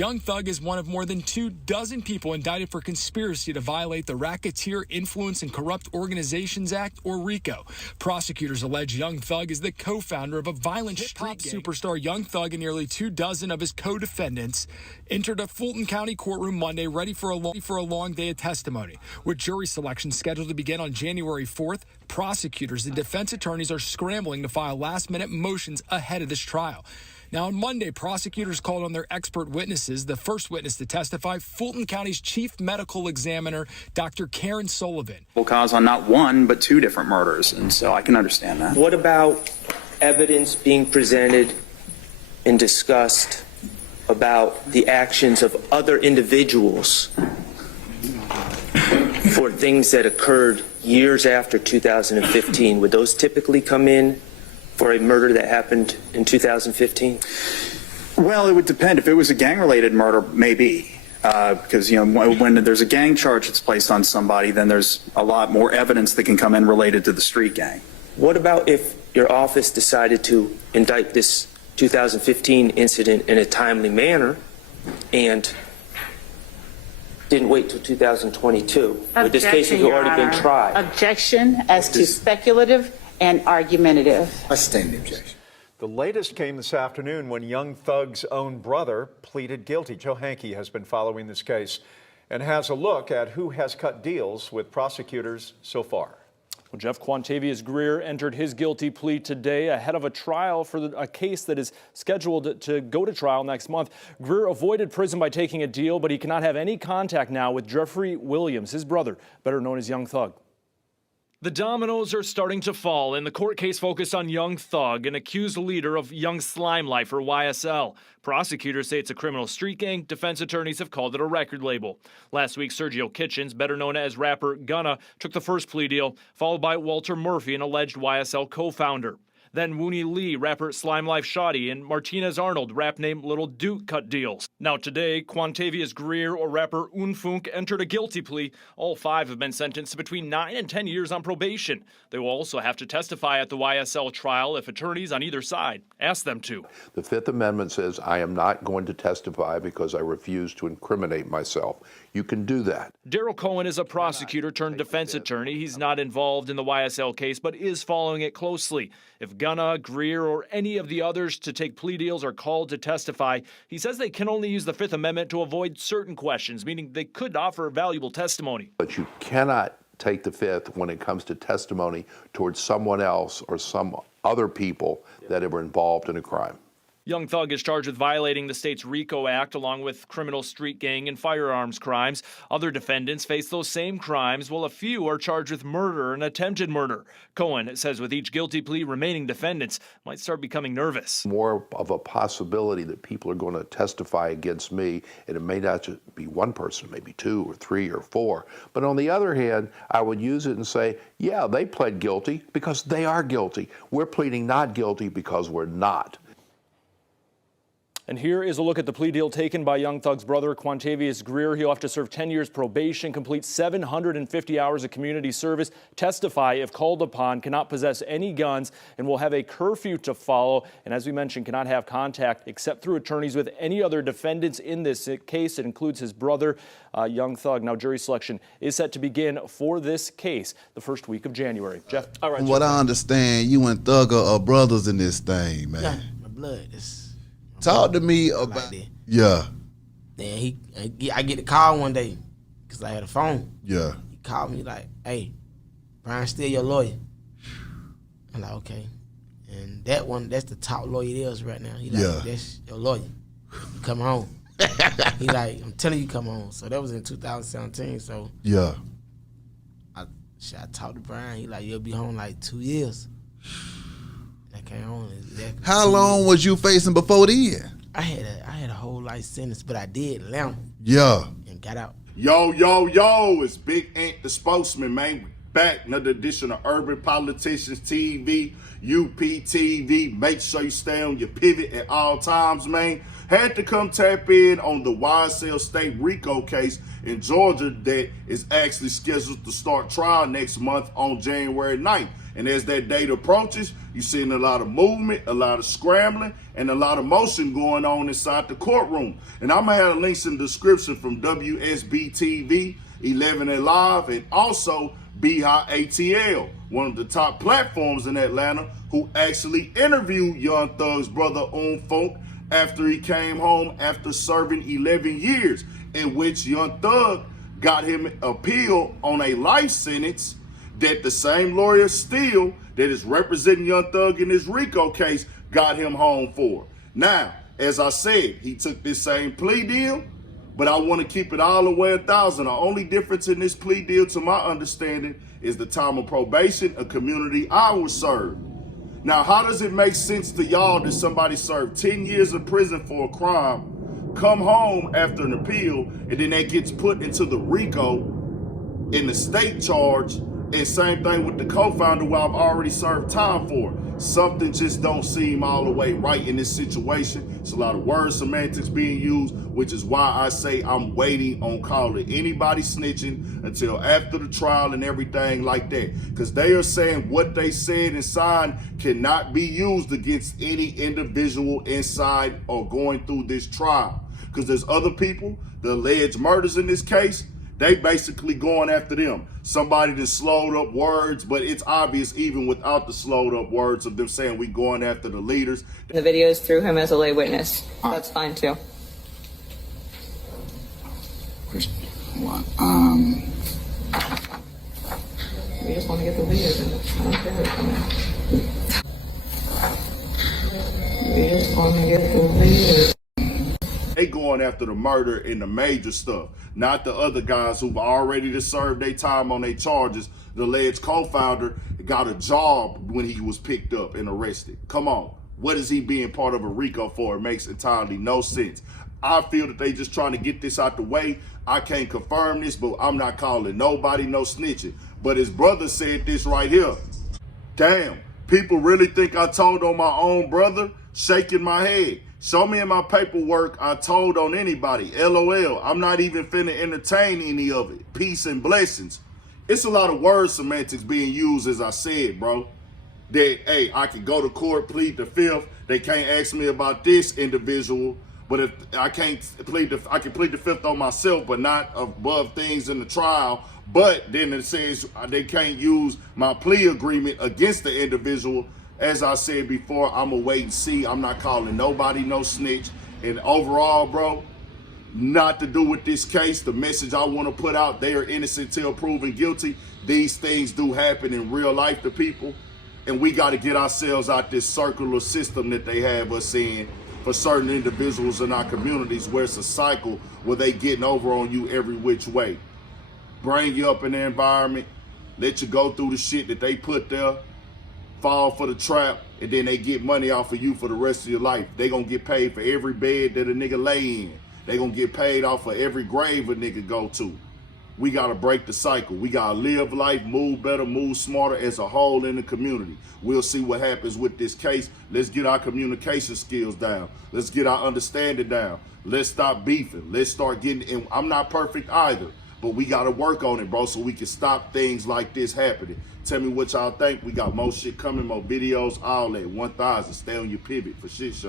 Young Thug is one of more than 24 people indicted for conspiracy to violate the Racketeer Influence and Corrupt Organizations Act, or RICO. Prosecutors allege Young Thug is the co-founder of a violent hip-hop superstar. Young Thug and nearly 24 of his co-defendants entered a Fulton County courtroom Monday ready for a long day of testimony. With jury selection scheduled to begin on January 4th, prosecutors and defense attorneys are scrambling to file last-minute motions ahead of this trial. Now, on Monday, prosecutors called on their expert witnesses. The first witness to testify, Fulton County's chief medical examiner, Dr. Karen Sullivan. Cause on not one, but 2 different murders, and so I can understand that. What about evidence being presented and discussed about the actions of other individuals for things that occurred years after 2015? Would those typically come in for a murder that happened in 2015? Well, it would depend. If it was a gang-related murder, maybe. Because, when there's a gang charge that's placed on somebody, then there's a lot more evidence that can come in related to the street gang. What about if your office decided to indict this 2015 incident in a timely manner and didn't wait till 2022? Would this case have already been tried? Objection as to speculative and argumentative. I sustain the objection. The latest came this afternoon when Young Thug's own brother pleaded guilty. Joe Hankey has been following this case and has a look at who has cut deals with prosecutors so far. Well, Jeff, Quantavious Greer entered his guilty plea today ahead of a trial for a case that is scheduled to go to trial next month. Greer avoided prison by taking a deal, but he cannot have any contact now with Jeffrey Williams, his brother, better known as Young Thug. The dominoes are starting to fall, and the court case focused on Young Thug, an accused leader of Young Slimelife, or YSL. Prosecutors say it's a criminal street gang. Defense attorneys have called it a record label. Last week, Sergio Kitchens, better known as rapper Gunna, took the first plea deal, followed by Walter Murphy, an alleged YSL co-founder. Then Wooney Lee, rapper Slimelife Shawty, and Martinez Arnold, rap name Little Duke, cut deals. Now today, Quantavious Greer, or rapper Unfoonk, entered a guilty plea. All 5 have been sentenced to between 9 and 10 years on probation. They will also have to testify at the YSL trial if attorneys on either side ask them to. The Fifth Amendment says I am not going to testify because I refuse to incriminate myself. You can do that. Daryl Cohen is a prosecutor turned defense attorney. He's not involved in the YSL case, but is following it closely. If Gunna, Greer, or any of the others to take plea deals are called to testify, he says they can only use the Fifth Amendment to avoid certain questions, meaning they could offer valuable testimony. But you cannot take the Fifth when it comes to testimony towards someone else or some other people that were involved in a crime. Young Thug is charged with violating the state's RICO Act along with criminal street gang and firearms crimes. Other defendants face those same crimes, while a few are charged with murder and attempted murder. Cohen says with each guilty plea, remaining defendants might start becoming nervous. More of a possibility that people are going to testify against me, and it may not just be one person, maybe 2 or 3 or 4. But on the other hand, I would use it and say, yeah, they pled guilty because they are guilty. We're pleading not guilty because we're not. And here is a look at the plea deal taken by Young Thug's brother, Quantavious Greer. He'll have to serve 10 years probation, complete 750 hours of community service, testify if called upon, cannot possess any guns, and will have a curfew to follow. And as we mentioned, cannot have contact except through attorneys with any other defendants in this case. It includes his brother, Young Thug. Now, jury selection is set to begin for this case the first week of January. Jeff? All right. From what I understand, you and Thug are brothers in this thing, man. Yeah, my blood is... Talk to me about that. Yeah. Then I get the call one day because I had a phone. Yeah. He called me like, "Hey, Brian's still your lawyer." I'm like, "Okay." And that's the top lawyer there is right now. He like, "That's your lawyer. You come home." He like, "I'm telling you, come home." So that was in 2017. So yeah, I talked to Brian. He like, "You'll be home like 2 years." I came home. Exactly. How long was you facing before then? I had a whole life sentence, but I did lamb. Yeah. And got out. Yo, it's Big Ant the Spokesman, man. We back, another edition of Urban Politicians TV, UPTV. Make sure you stay on your pivot at all times, man. Had to come tap in on the YSL State Rico case in Georgia that is actually scheduled to start trial next month on January 9th. And as that date approaches, you're seeing a lot of movement, a lot of scrambling, and a lot of motion going on inside the courtroom. And I'm going to have links in the description from WSB TV, 11 Alive, and also Beehive ATL, one of the top platforms in Atlanta, who actually interviewed Young Thug's brother Unfoonk after he came home after serving 11 years, in which Young Thug got him appeal on a life sentence that the same lawyer still that is representing Young Thug in this Rico case got him home for. Now, as I said, he took this same plea deal, but I want to keep it all the way 1,000. The only difference in this plea deal, to my understanding, is the time of probation, a community hours served. Now, how does it make sense to y'all that somebody served 10 years in prison for a crime, come home after an appeal, and then that gets put into the Rico in the state charge, and same thing with the co-founder who I've already served time for? Something just don't seem all the way right in this situation. It's a lot of word semantics being used, which is why I say I'm waiting on calling anybody snitching until after the trial and everything like that. Because they are saying what they said and signed cannot be used against any individual inside or going through this trial. Because there's other people, the alleged murders in this case, they basically going after them. Somebody that slowed up words, but it's obvious even without the slowed up words of them saying we going after the leaders. The videos through him as a lay witness. That's fine too. We just want to get the videos in. I don't care who's coming. We just want to get the videos. They going after the murder and the major stuff, not the other guys who've already served their time on their charges. The alleged co-founder got a job when he was picked up and arrested. Come on, what is he being part of a Rico for? It makes entirely no sense. I feel that they just trying to get this out the way. I can't confirm this, but I'm not calling nobody no snitching. But his brother said this right here. Damn, people really think I told on my own brother? Shaking my head. Show me in my paperwork I told on anybody. LOL. I'm not even finna entertain any of it. Peace and blessings. It's a lot of word semantics being used, as I said, bro. That, hey, I can go to court, plead the fifth. They can't ask me about this individual. But if I can't plead I can plead the fifth on myself, but not above things in the trial. But then it says they can't use my plea agreement against the individual. As I said before, I'm going to wait and see. I'm not calling nobody no snitch. And overall, bro, not to do with this case, the message I want to put out, they are innocent till proven guilty. These things do happen in real life to people. And we got to get ourselves out this circular system that they have us in for certain individuals in our communities, where it's a cycle where they getting over on you every which way. Bring you up in the environment, let you go through the shit that they put there, fall for the trap, and then they get money off of you for the rest of your life. They gonna get paid for every bed that a nigga lay in. They gonna get paid off for every grave a nigga go to. We gotta break the cycle. We gotta live life, move better, move smarter as a whole in the community. We'll see what happens with this case. Let's get our communication skills down. Let's get our understanding down. Let's stop beefing. Let's start getting, and I'm not perfect either, but we gotta work on it, bro, so we can stop things like this happening. Tell me what y'all think. We got more shit coming, more videos, all that. 1,000. Stay on your pivot for shit show.